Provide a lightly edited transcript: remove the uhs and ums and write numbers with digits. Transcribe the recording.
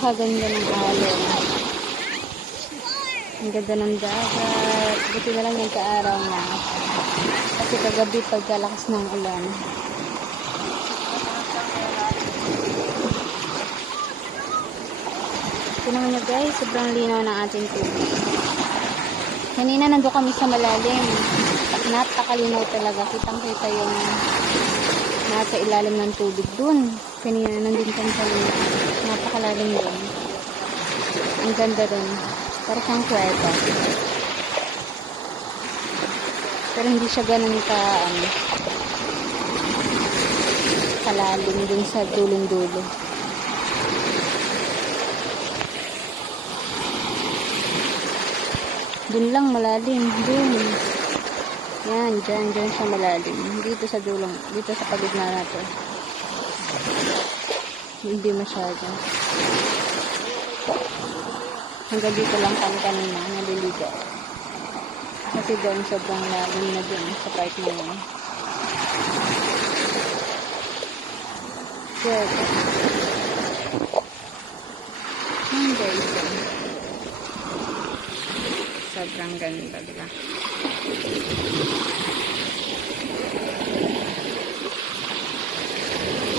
Napakaganda ng alon. Ang ganda ng dagat. Buti na lang yung kaaraw na. Kasi kagabi pagkalakas ng ulan. Ito naman nyo guys, sobrang linaw ng ating tubig. Kanina nandun kami sa malalim. Napakalinaw talaga. Kitang-kita yung nasa ilalim ng tubig dun. Kanina nandun kami sa linaw. Napakalalim dun. Ang ganda dun. Para siyang kuweba. Pero hindi siya ganun kalalim dun sa dulong-dulo. Dun lang malalim. Dun. Yan. Dyan siya malalim. Dito sa dulong. Dito sa pagigna natin. Hindi masyado. Hanggang dito lang kami kanina. Naliligo. Kasi doon sobrang lalim na dun sa part na yun. Good. Yan guys. Sobrang ganda, diba?